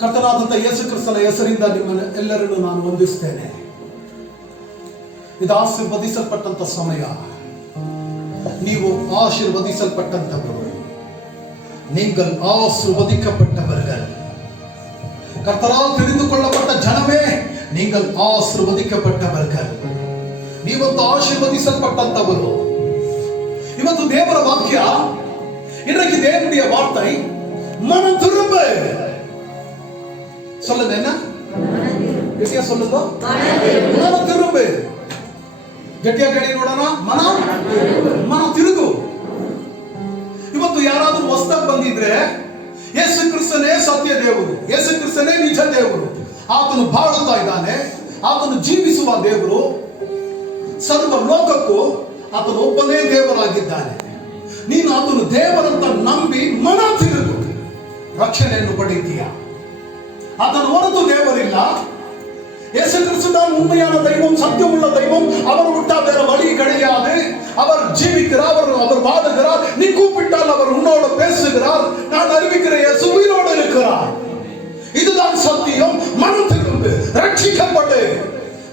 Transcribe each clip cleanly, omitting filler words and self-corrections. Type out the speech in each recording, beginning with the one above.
ಕರ್ತನಾದಂಥ ಯೇಸು ಕ್ರಿಸ್ತನ ಹೆಸರಿಂದ ನಿಮ್ಮನ್ನು ಎಲ್ಲರನ್ನು ನಾನು ವಂದಿಸ್ತೇನೆ. ಇದು ಆಶೀರ್ವದಿಸಲ್ಪಟ್ಟಂತ ಸಮಯ. ನೀವು ஆசீர்வதிக்கப்பட்டவர்கள். நீங்கள் ஆசீர்வதிக்கப்பட்டவர்கள். கர்த்தரால் தெரிந்து கொள்ளப்பட்ட ஜனமே, நீங்கள் ஆசீர்வதிக்கப்பட்டவர்கள். ನೀವೊಂದು ஆசீர்வதிக்கப்பட்டவர்கள். ಇವತ್ತು ದೇವರ ವಾಕ್ಯ, இன்றைக்கு தேவனுடைய வார்த்தை, மனம் திரும்ப. சொல்லுங்க, என்ன கெட்டியா சொல்லுங்க, மனம் திரும்ப. ಗಟ್ಟಿಯ ಕೇಳಿ ನೋಡೋಣ, ಮನ ತಿರುಗು. ಇವತ್ತು ಯಾರಾದ್ರೂ ಹೊಸದಾಗಿ ಬಂದಿದ್ರೆ, ಯೇಸು ಕ್ರಿಸ್ತನೇ ಸತ್ಯ ದೇವರು, ಯೇಸು ಕ್ರಿಸ್ತನೇ ನಿಜ ದೇವರು, ಆತನು ಬಾಳುತ್ತಾ ಇದ್ದಾನೆ, ಆತನು ಜೀವಿಸುವ ದೇವರು, ಸರ್ವ ಲೋಕಕ್ಕೂ ಆತನು ಒಬ್ಬನೇ ದೇವರಾಗಿದ್ದಾನೆ. ನೀನು ಆತನು ದೇವರಂತ ನಂಬಿ ಮನ ತಿರುಗು, ರಕ್ಷಣೆಯನ್ನು ಪಡೆಯುತ್ತೀಯ. ಆತನು ಹೊರತು ದೇವರಿಲ್ಲ. இயேசு கிறிஸ்து தான் உண்மையான தெய்வம், சத்தியமுள்ள தெய்வம். அவர் விட்டா வேற வழி கிடையாது. அவர் ஜீவிக்கிறார், அவர் வாழுகிறார். நீ கூப்பிட்டால் அவர் உன்னோட பேசுகிறார். நான் அறிவிக்கிற இயேசு உயிரோடு இருக்கிறார். இதுதான் சத்தியம். மனம் திரும்பு, ரட்சிக்கப்படு.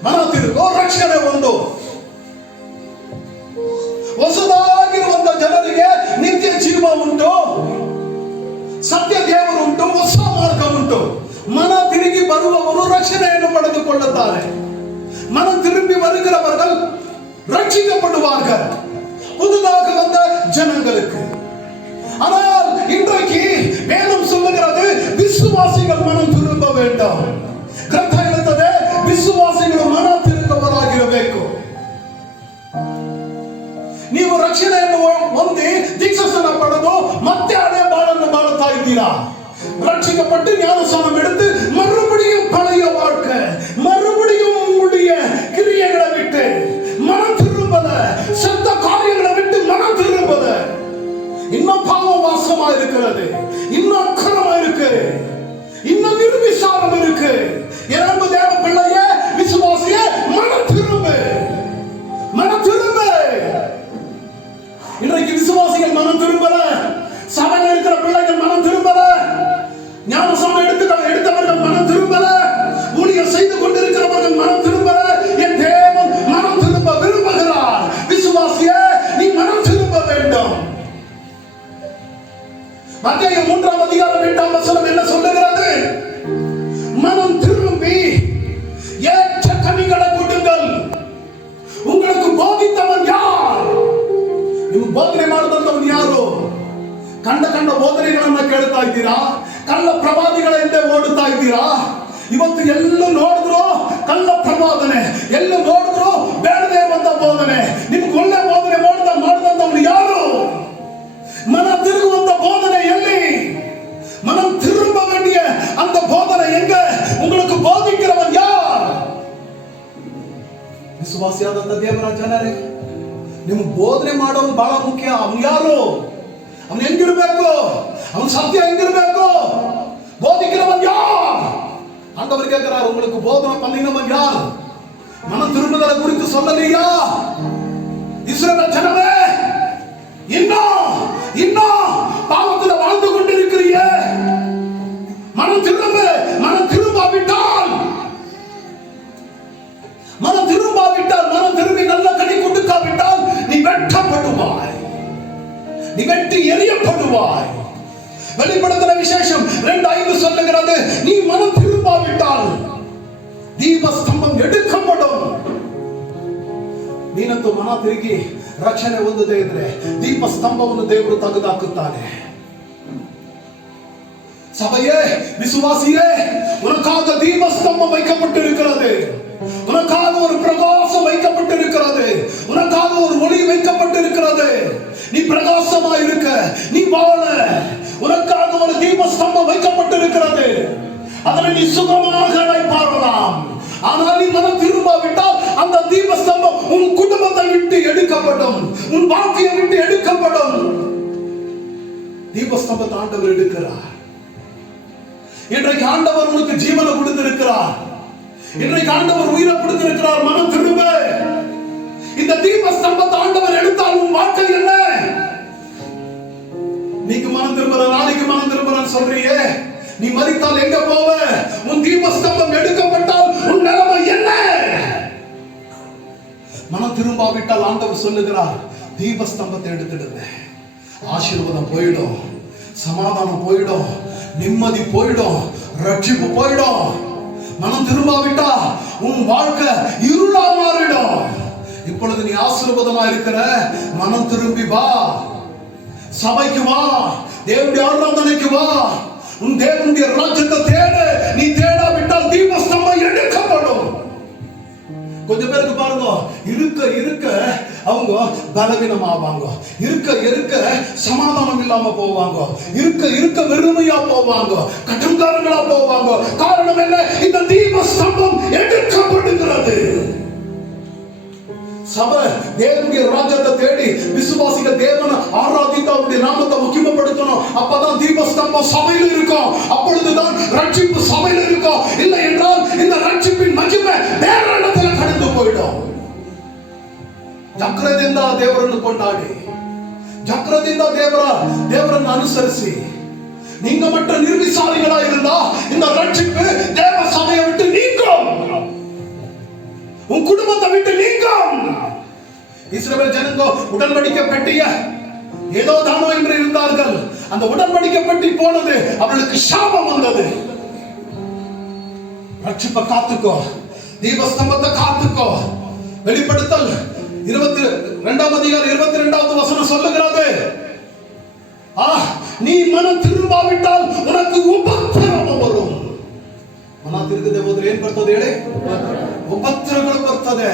மனம் திரும்போ, ರಕ್ಷಣೆ ಒಂದು. ಹೊಸದಾಗಿರುವಂತ ಜನರಿಗೆ ನಿತ್ಯ ಜೀವ ಉಂಟು, ಸತ್ಯ ದೇವರು ಉಂಟು, ಹೊಸ ಮಾರ್ಗ ಉಂಟು. மன திரும்பி வருபவரு ரட்சணைಯನ್ನು பಡೆದುಕೊಳ್ಳುತ್ತಾರೆ. மனம் திரும்பி வருகிறவர்கள் ரட்சிக்கப்படுவார்கள், புதிதாக வந்த ஜனங்களுக்கு. ஆனால் இன்றைக்கு வேதம் சொல்லுகிறது, விசுவாசிகள் மனம் திரும்ப வேண்டும். ಗ್ರಂಥ ಹೇಳುತ್ತದೆ, ವಿಶ್ವಾಸಿಗಳು ಮನ ತಿರುಗುವವರಾಗಿರಬೇಕು. ನೀವು ರಕ್ಷಣೆಯನ್ನು ಹೊಂದಿ ದೀಕ್ಷಾಸ್ನಾನ ಪಡೆದು ಮತ್ತೆ ಅದೇ ಬಾಳನ್ನು ಬಾಳುತ್ತಾ ಇದ್ದೀರಾ. ரட்சிக்கப்பட்டு ஞானஸ்நானம் எடுத்து மறுபடியும் பழைய வாழ்க்கை, மறுபடியும் உங்களுடைய கிரியைகளை விட்டு மனம் திரும்பல, செத்த காரியங்களை விட்டு மனம் திரும்பல. இன்னும் பாவம் வாசமா இருக்கிறது, இன்னும் அக்கிரமா இருக்கு, இன்னும் நிர்விசாரம் இருக்கு. இரண்டு தேவ பிள்ளைய விசுவாசிய மனம் திரும்ப, மனம் திரும்ப. இன்றைக்கு விசுவாசிகள் மனம் திரும்பல, சபையில் இருக்கிற பிள்ளைகள் மனம் திரும்பல, ஞானஸ்நானம் எடுத்தவர்கள் மனம் திரும்பல, ஊழியம் செய்து கொண்டிருக்கிறவர்கள் மனம் திரும்பல. என் தேவன் மனம் திரும்ப விரும்புகிறார். விசுவாசியே, நீ மனம் திரும்ப வேண்டும். மத்தேயு 3ஆம் அதிகாரம் 8ஆம் வசனம் என்ன சொல்லுகிறது? மனம் திரும்பி ஏற்ற கனிகளை கொடுங்கள். உங்களுக்கு போதித்தவன் யார்? ನೀವು ಬೋಧನೆ ಮಾಡಿದಂತವನು ಯಾರು? ಕಂಡ ಬೋಧನೆಗಳನ್ನ ಕೇಳ್ತಾ ಇದ್ದೀರಾ? ಕಳ್ಳ ಪ್ರವಾದಿಗಳ ಹಿಂದೆ ಓಡುತ್ತಾ ಇದ್ದೀರಾ? ಇವತ್ತು ಎಲ್ಲ ನೋಡಿದ್ರು ಕಳ್ಳ ಪ್ರವಾದನೆ, ಎಲ್ಲ ನೋಡಿದ್ರು ಬೇಡದೇ ಬಂದ ಬೋಧನೆ. ನಿಮ್ಗೆ ಒಳ್ಳೆ ಬೋಧನೆ ಮಾಡಿದಂತವನು ಯಾರು? மன திரும்புவந்த போதனை எಲ್ಲಿ? மனம் திரும்ப வேண்டிய அந்த போதனை எங்க? உங்களுக்கு போதிக்கிறவன் யார்? ವಿಶ್ವಾಸಿಯಾದಂತ ದೇವರ ಜನರೇ, ನಿಮ್ಗೆ ಬೋಧನೆ ಮಾಡೋದು ಬಹಳ ಮುಖ್ಯ. ಅವನು ಯಾರು? அவன் எங்கிருಬೇಕು? அவன் சத்தியம் எங்கிருಬೇಕು? போதிக்கிறவன் யார்? ஆண்டவர் கேட்கிறார், உங்களுக்கு போதனை பண்ணினவன் யார்? மனம் திரும்புதலை குறித்து சொல்லலையா? இஸ்ரவேல் ஜனமே, இன்னும் பாவத்துல வாழ்ந்து கொண்டிருக்கிறீங்க. மனம் திரும்பாவிட்டால், மனம் திரும்பி நல்ல கனி கொடுக்காவிட்டால் நீ வெட்டப்படுவாய், நீ வெட்டி எறியப்படுவாய். வெளிப்படுத்தின விசேஷம் 2:5 சொல்லுகிறது, நீ மனம் திரும்பாவிட்டால் ದೀಪಸ್ತಂಭಂ எடுக்கப்படும். ನೀನಂತೂ ಮನ ತಿರುಗಿ ರಕ್ಷಣೆ ಹೊಂದದೇ ಇದ್ರೆ ದೀಪಸ್ತಂಭವನ್ನು ದೇವರು ತೆಗೆದುಹಾಕುತ್ತಾನೆ. சபையே, விசுவாசியே, உனக்காக தீபஸ்தம்பம் வைக்கப்பட்டிருக்கிறது. உனக்காக ஒரு பிரகாசம் வைக்கப்பட்டிருக்கிறது. உனக்காக ஒரு ஒளி வைக்கப்பட்டிருக்கிறது. நீ பிரகாசமா இருக்க, நீ வாழ உனக்காக ஒரு தீபஸ்தம்பம் வைக்கப்பட்டிருக்கிறது. அதில் நீ சுகமாக இளைப்பாறலாம். ஆனால் நீ மனம் திரும்பாவிட்டால் அந்த தீபஸ்தம்பம் உன் குடும்பத்தை விட்டு எடுக்கப்படும், உன் வாழ்க்கையை விட்டு எடுக்கப்படும். தீபஸ்தம்பத்தை ஆண்டவர் எடுக்கிறார். இன்றைக்கு ஆண்டவர் உனக்கு ஜீவனை கொடுத்திருக்கிறார். இன்றைக்கு ஆண்டவர் உயிரை கொடுத்திருக்கிறார். மனம் திரும்ப. இந்த தீபஸ்தம்பத்தை ஆண்டவர் எடுத்தால் உன் வாழ்க்கை என்ன? நீக்கு மனம் திரும்புற, நாளைக்கு மனம் திரும்புறன்னு சொல்றியே, நீ மரித்தால் எங்க போவ? விட்டால் ஆண்டவர் சொல்லுகிறார், தீபஸ்தம்பத்தை எடுத்துடுங்க. ஆசீர்வாதம் போயிடும், சமாதானம் போயிடும், நிம்மதி போயிடும், ரட்சிப்பு போயிடும். மனம் திரும்பாவிட்டா உன் வாழ்க்கை இருளா மாறிடும். இப்பொழுது நீ ஆசீர்வாதமா இருக்கிற, மனம் திரும்பி வா, சபைக்கு வா, தேவனுடைய ஆராதனைக்கு வா, உன் தேவனுடைய ராஜ்யத்தை தேடு. நீ தேடாவிட்டால் தீபஸ்தம்பம் எடுக்கப்படும். கொஞ்சம் பேருக்கு பாருங்க, இருக்க இருக்க அவங்க பலவீனமாவாங்க, இருக்க இருக்க சமாதானம் இல்லாம போவாங்க, இருக்க இருக்க வெறுமையா போவாங்க, கட்டுக்காரங்களா போவாங்க. காரணம் என்ன? இந்த தீபஸ்தம்பம் எடுக்கப்படுகிறது. சபை தேவனுடைய ராஜ்யத்தை தேடி விசுவாசிகள் தேவனை ஆராதித்து அவருடைய நாமத்தை முக்கியப்படுத்தணும். அப்பதான் தீபஸ்தம்பம் சபையில் இருக்கும், அப்பொழுதுதான் ரட்சிப்பு சபையில் இருக்கும். இல்லை என்றால் இந்த ரட்சிப்பின் மகிமை வேற இடத்துல கடந்து போயிடும். ಜಕ್ರದಿಂದ ದೇವರನ್ನು ಕೊಂಡಾಡಿ, ಜಕ್ರದಿಂದ ದೇವರನ್ನು ಅನುಸರಿಸಿ நீங்க மட்டும் நிர்விசாரிகளா இருந்தா இந்த ரட்சிப்பு தேவ சபையை விட்டு நீங்கும், உன் குடும்பத்தை விட்டு நீங்கும். இஸ்ரவேல் ஜனங்க உடன்படிக்கை பெட்டிய ஏதோ தானோ என்று இருந்தார்கள். அந்த உடன்படிக்கை பெட்டி போனது, அவளுக்கு சாபம் வந்தது. ரட்சிப்பை காத்துக்கோ, தீபஸ்தம்பத்தை காத்துக்கோ. வெளிப்படுத்தல் 22:22 சொல்லுகிறது, நீ மனம் திரும்பாவிட்டால் உனக்கு ಉಪದ್ರವ வரும். ಮನ ತಿರುಗದೆ ಹೋದ್ರೆ ಏನ್ ಬರ್ತದೆ ಹೇಳಿ? ಉಪದ್ರವಗಳು ಬರ್ತದೆ.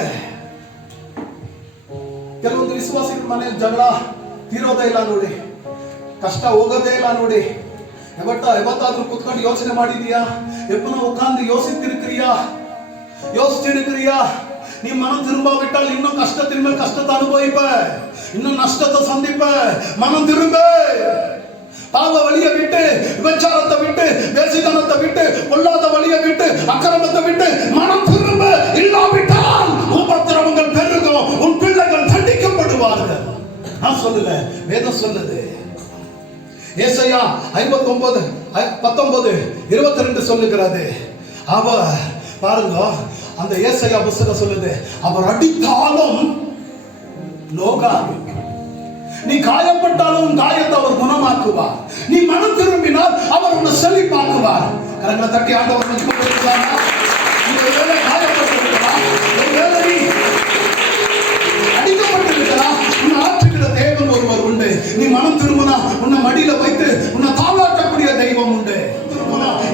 ಕೆಲವೊಂದು ವಿಶ್ವಾಸಿಗಳ ಮನೆಯಲ್ಲಿ ಜಗಳ ತೀರೋದೇ ಇಲ್ಲ ನೋಡಿ, ಕಷ್ಟ ಹೋಗೋದೇ ಇಲ್ಲ ನೋಡಿ. ಯಾವತ್ತಾದ್ರೂ ಕೂತ್ಕೊಂಡು ಯೋಚನೆ ಮಾಡಿದೀಯಾ? எப்பனா உட்கார்ந்து யோசிச்சிருக்கிறியா? நீ மனம் திரும்பாவிட்டால் இன்னும் கஷ்டத்தின் மேல் கஷ்டத்தை அனுபவிப்ப, இன்னும் நஷ்டத்தை சந்திப்ப. மனம் திரும்ப, பாவ வழியை விட்டு, விபச்சாரத்தை விட்டு, வேசித்தனத்தை விட்டு, பொல்லாத வழியை விட்டு, அக்கிரமத்தை விட்டு மனம் திரும்ப. இல்லாவிட்டால் உபத்திரவங்கள் பெருகும், உன் பிள்ளைகள் தண்டிக்கப்படுவார்கள். நான் சொல்லல, வேதம் சொல்லுது. ஏசாயா 59:19-22 சொல்லுகிறது. அவர் பாருங்க, அந்த ஏசாயா புத்தகம் சொல்லுது, அவர் அடித்தாலும் நோகாது, நீ காயப்பட்டாலும் காயத்தை அவர் குணமாக்குவார். நீ மனம் திரும்பினால் அவர் உன்னை செழிப்பாக்குவார். கரங்களை தட்டி ஆண்டவர் காயப்பட்டிருக்கலாம், அடிக்கப்பட்டிருக்கலாம், உன்னை ஆற்றுகிற தேவன் ஒருவர் உண்டு. நீ மனம் திரும்பினா உன்னை மடியில வைத்து உன்னை தாளாட்டக்கூடிய தெய்வம் உண்டு.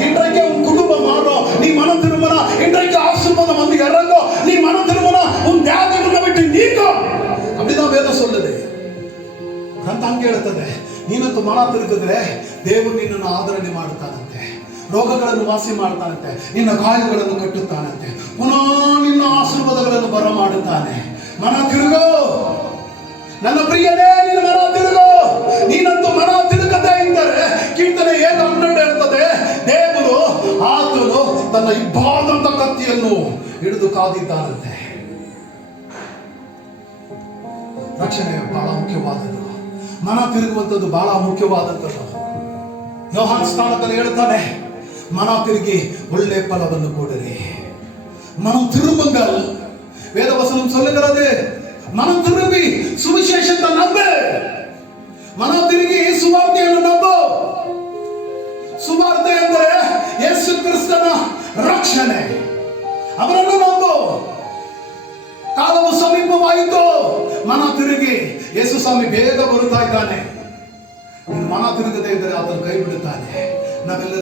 இன்றைக்கு உன் குடும்பம் மாறும். நீ மனம் திரும்பினா இன்றைக்கு ஆசீர்வாதம் வந்து இறங்கும். நீ மனம் திரும்பினா உன் வியாதி உன்னை விட்டு நீங்கும். அப்படிதான் வேதம் சொல்லுது. ಹಂಗೆ ಹೇಳ್ತದೆ, ನೀನಂತೂ ಮನ ತಿರುಗಿದ್ರೆ ದೇವರು ನಿನ್ನನ್ನು ಆದರಣೆ ಮಾಡುತ್ತಾನಂತೆ, ರೋಗಗಳನ್ನು ವಾಸಿ ಮಾಡ್ತಾನಂತೆ, ನಿನ್ನ ಗಾಯಗಳನ್ನು ಕಟ್ಟುತ್ತಾನಂತೆ, ಪುನಃ ನಿನ್ನ ಆಶೀರ್ವಾದಗಳನ್ನು ಬರಮಾಡುತ್ತಾನೆ. ಮನ ತಿರುಗೋ ನನ್ನ ಪ್ರಿಯನೇ, ನಿನ್ನ ಮನ ತಿರುಗೋ. ನೀನಂತೂ ಮನ ತಿರುಗದೇ ಇದ್ದರೆ ಕೀರ್ತನೆ 7:12 ಹೇಳ್ತದೆ, ದೇವರು ಆತನು ತನ್ನ ಇಬ್ಬಾದಂತ ಕತ್ತಿಯನ್ನು ಹಿಡಿದು ಕಾದಿದ್ದಾನಂತೆ. ರಕ್ಷಣೆ ಬಹಳ ಮುಖ್ಯವಾದದ್ದು, ಮನ ತಿರುಗುವಂಥದ್ದು ಬಹಳ ಮುಖ್ಯವಾದದ್ದು. ಯೋಹಾನ್ ಸ್ಥಾನದಲ್ಲಿ ಹೇಳ್ತಾನೆ, ಮನ ತಿರುಗಿ ಒಳ್ಳೆ ಫಲವನ್ನು ಕೊಡಿರಿ. மனம் திரும்புங்கள். வேதவசனம் சொல்லுகிறது, மனம் திரும்பி சுவிசேஷத்தை நம்பு. மனம் ತಿರುಗಿ ಸುವಾರ್ತೆಯನ್ನು ನಂಬು. ಸುವಾರ್ತೆ ಎಂದರೆ ಯೇಸು ಕ್ರಿಸ್ತನ ರಕ್ಷಣೆ, ಅವರನ್ನು ನಂಬು. ಕಾಲವು ಸಮೀಪವಾಯಿತು, ಮನ ತಿರುಗಿ ಯೇಸು ಸ್ವಾಮಿ ಬೇಗ ಬರುತ್ತಾ ಇದ್ದಾನೆ. ಮನ ತಿರುಗದೇ ಇದ್ದರೆ ಆತನು ಕೈ ಬಿಡುತ್ತಾನೆ. ನಾವೆಲ್ಲ